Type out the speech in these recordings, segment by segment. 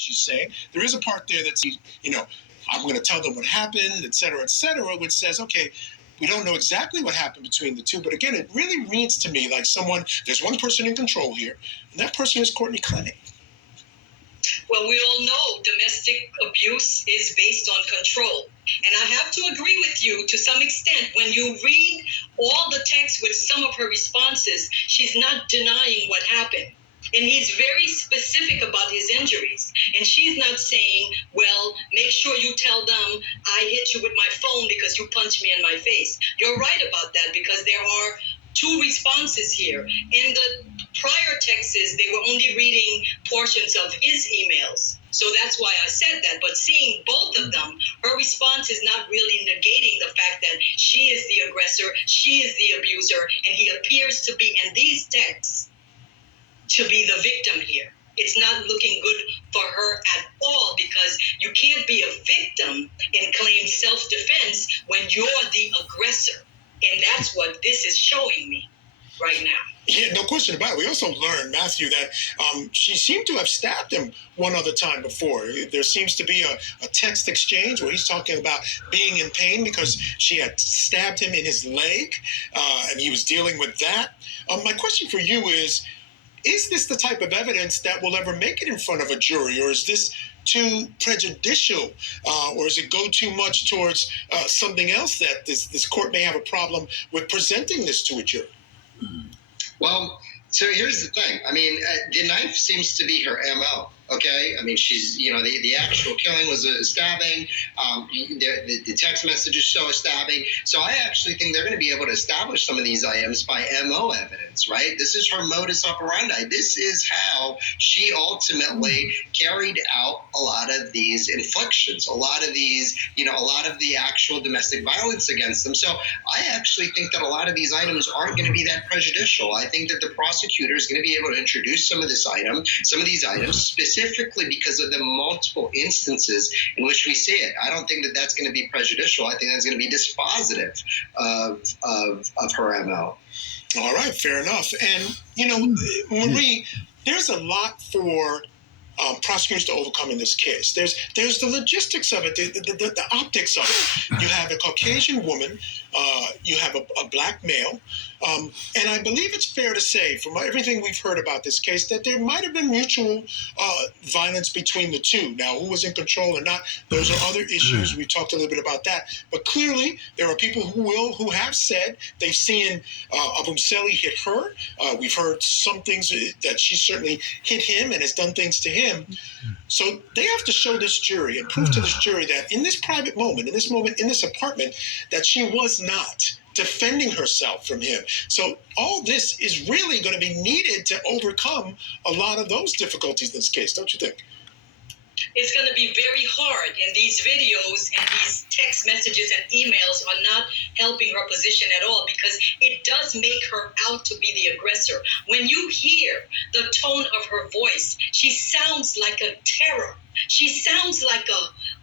she's saying. There is a part there that's, I'm going to tell them what happened, et cetera, which says, okay, we don't know exactly what happened between the two. But again, it really reads to me like there's one person in control here, and that person is Courtney Clay. Well, we all know domestic abuse is based on control. And I have to agree with you to some extent. When you read all the text with some of her responses, she's not denying what happened. And he's very specific about his injuries. And she's not saying, well, make sure you tell them I hit you with my phone because you punched me in my face. You're right about that, because there are two responses here. In the prior texts, they were only reading portions of his emails. So that's why I said that. But seeing both of them, her response is not really negating the fact that she is the aggressor, she is the abuser, and he appears to be, in these texts, to be the victim here. It's not looking good for her at all, because you can't be a victim and claim self-defense when you're the aggressor. And that's what this is showing me right now. Yeah, no question about it. We also learned, Matthew, that she seemed to have stabbed him one other time before. There seems to be a text exchange where he's talking about being in pain because she had stabbed him in his leg, and he was dealing with that. My question for you is this the type of evidence that will ever make it in front of a jury, or is this too prejudicial, or does it go too much towards something else that this court may have a problem with presenting this to a jury? Well, so here's the thing. I mean, the knife seems to be her MO. Okay, I mean, she's, the actual killing was a stabbing. The text messages show a stabbing. So I actually think they're going to be able to establish some of these items by MO evidence, right? This is her modus operandi. This is how she ultimately carried out a lot of these inflictions, a lot of these, a lot of the actual domestic violence against them. So I actually think that a lot of these items aren't going to be that prejudicial. I think that the prosecutor is going to be able to introduce some of these items specifically because of the multiple instances in which we see it. I don't think that that's going to be prejudicial. I think that's going to be dispositive of her MO. All right, fair enough. And, Marie, there's a lot for prosecutors to overcome in this case. There's the logistics of it, the optics of it. You have a Caucasian woman, you have a black male, and I believe it's fair to say, from everything we've heard about this case, that there might have been mutual violence between the two. Now, who was in control or not, those are other issues. We talked a little bit about that. But clearly, there are people who have said they've seen Abumseli hit her. We've heard some things that she certainly hit him and has done things to him. So they have to show this jury and prove to this jury that in this private moment, in this apartment, that she was not defending herself from him. So all this is really going to be needed to overcome a lot of those difficulties in this case, don't you think? It's going to be very hard, and these videos and these text messages and emails are not helping her position at all, because it does make her out to be the aggressor. When you hear the tone of her voice, she sounds like a terror. She sounds like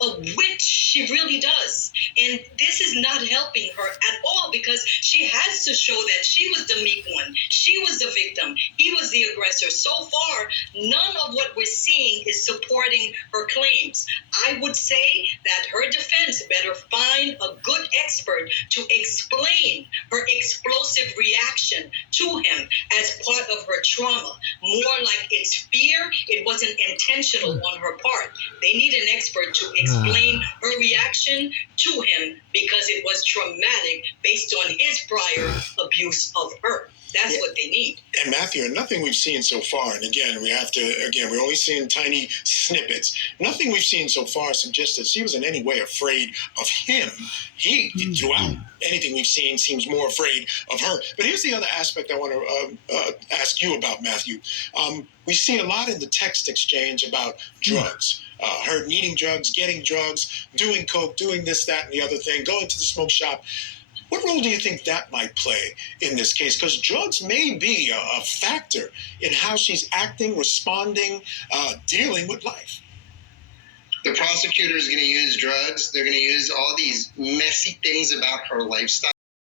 a witch. She really does. And this is not helping her at all, because she has to show that she was the meek one. She was the victim. He was the aggressor. So far, none of what we're seeing is supporting her claims. I would say that her defense better find a good expert to explain her explosive reaction to him as part of her trauma. More like it's fear. It wasn't intentional on her part. They need an expert to explain her reaction to him, because it was traumatic based on his prior abuse of her. That's what they need. And Matthew, nothing we've seen so far, and we're only seeing tiny snippets. Nothing we've seen so far suggests that she was in any way afraid of him. He, throughout anything we've seen, seems more afraid of her. But here's the other aspect I want to ask you about, Matthew. We see a lot in the text exchange about drugs. Her needing drugs, getting drugs, doing coke, doing this, that, and the other thing, going to the smoke shop. What role do you think that might play in this case? Because drugs may be a factor in how she's acting, responding, dealing with life. The prosecutor is going to use drugs. They're going to use all these messy things about her lifestyle.